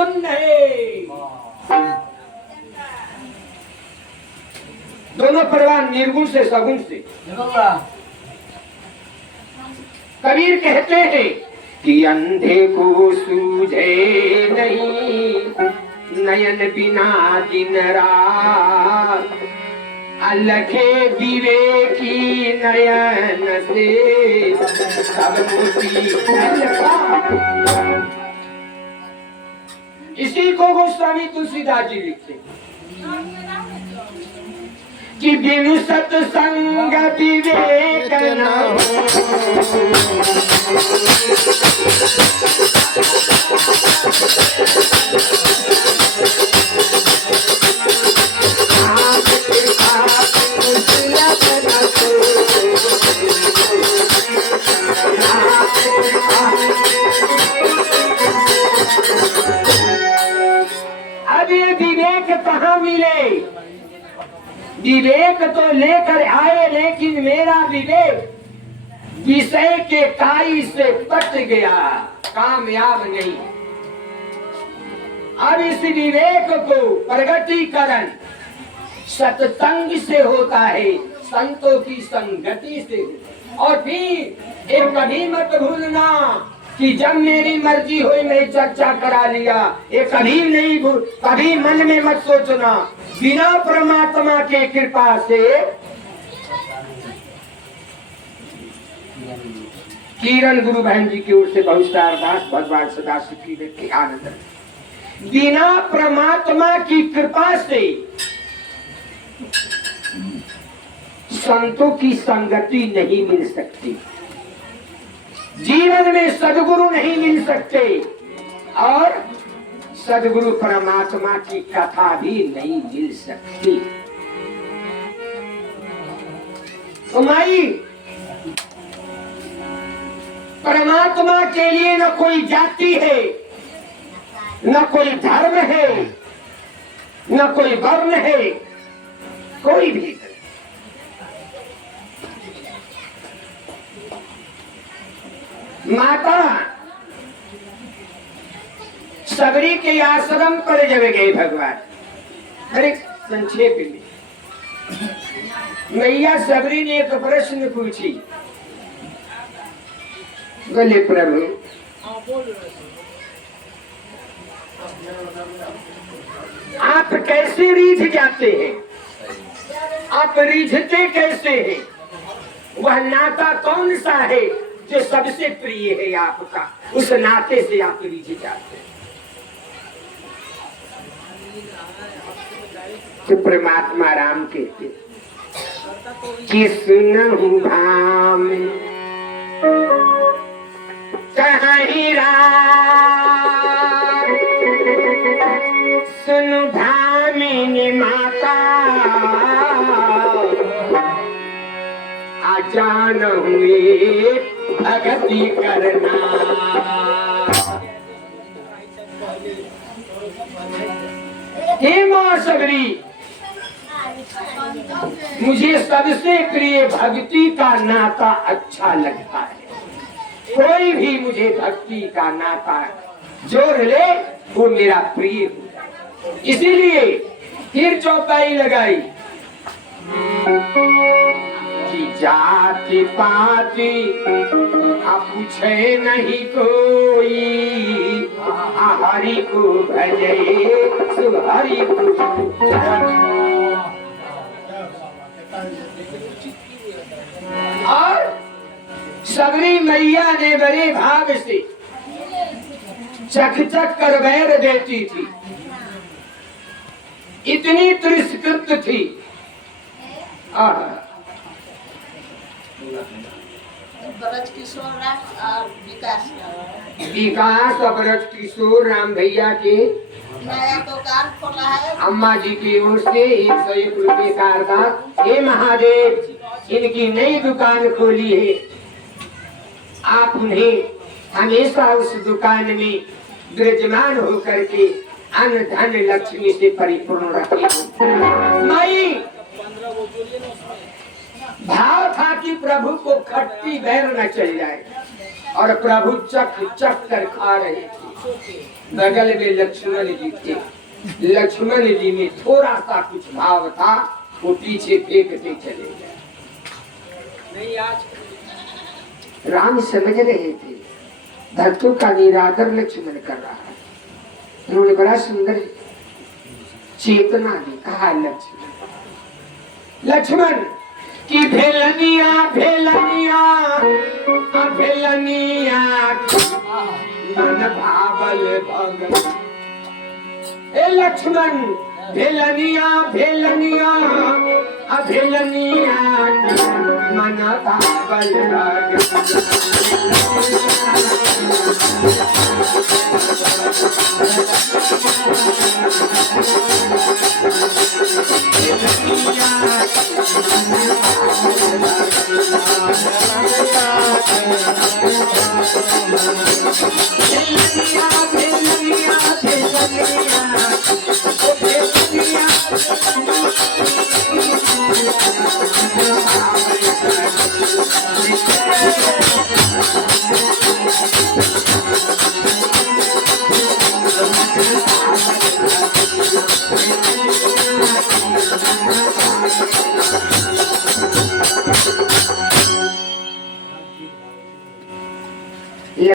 शून्य है। दोनों परिवार निर्गुण से सगुण से। कबीर कहते हैं कि अंधे को सूझे नहीं नयन बिना दिन रात, अलखे विवेकी नयन से सब मोती अलखा। इसी को गोस्वामी तुलसीदास जी लिखते कि बिनु सत्संग विवेक न हो, अब ये विवेक कहाँ मिले? विवेक तो लेकर आए, लेकिन मेरा विवेक विषय के काई से पट गया, कामयाब नहीं। अब इस विवेक को प्रगटीकरण सत्संग से होता है, संतों की संगति से। और फिर एक कभी मत भूलना कि जब मेरी मर्जी हुई मैं चर्चा करा लिया, ये कभी नहीं भूल, कभी मन में मत सोचना। बिना परमात्मा के कृपा से किरण गुरु बहन जी की ओर से बहुत सा अरदास, भगवान सदा सुखी रखे, आनंद। बिना परमात्मा की कृपा से संतों की संगति नहीं मिल सकती, जीवन में सदगुरु नहीं मिल सकते, और सदगुरु परमात्मा की कथा भी नहीं मिल सकती। तो माई, परमात्मा के लिए न कोई जाति है, न कोई धर्म है, न कोई वर्ण है, कोई भी। माता सबरी के आश्रम पर जब गए भगवान, अरे संक्षेप में मैया सबरी ने एक प्रश्न पूछी, बोले प्रभु आप कैसे रिझ जाते हैं, आप रिझते कैसे हैं? वह नाता कौन सा है जो सबसे प्रिय है आपका, उस नाते से आप रिझ जाते हैं? तो परमात्मा राम कहते कि सुनहु धाम कहीं राम, सुनु धामिनी माता आजान हुए भगति करना। हे मां सबरी, मुझे सबसे प्रिय भक्ति का नाता अच्छा लगता है। कोई भी मुझे भक्ति का नाता जोड़ ले वो मेरा प्रिय हो। इसीलिए फिर चौपाई लगाई कि जाति पाति पूछे नहीं कोई, हरि को भजे सुहरि को। और सबरी मैया ने बड़े भाग से चख चख कर बैर देती थी, इतनी तिरस्कृत थी। विकास और ब्रज किशोर राम भैया के नया दुकान खोला है, अम्मा जी की ओर से 101 रुपए का अरदास। हे महादेव, इनकी नई दुकान खोली है, आप उन्हें हमेशा उस दुकान में विराजमान होकर के अन्न धन लक्ष्मी से परिपूर्ण रखे। माई भाव था कि प्रभु को खट्टी बैर न चल जाए, और प्रभु चख चख कर खा रहे थे। बगल में लक्ष्मण जी थे। लक्ष्मण जी में थोड़ा सा कुछ भाव था, वो पीछे फेंकते चले गए। नहीं आज राम समझ रहे थे भक्तों का निरादर लक्ष्मण कर रहा है। उन्होंने बड़ा सुंदर चेतना दी, कहा लक्ष्मण की भेलनिया भेलनिया भेलनिया मन भावल भगवान। ए लक्ष्मण भेलनिया भेलनिया भेलनिया मन भावल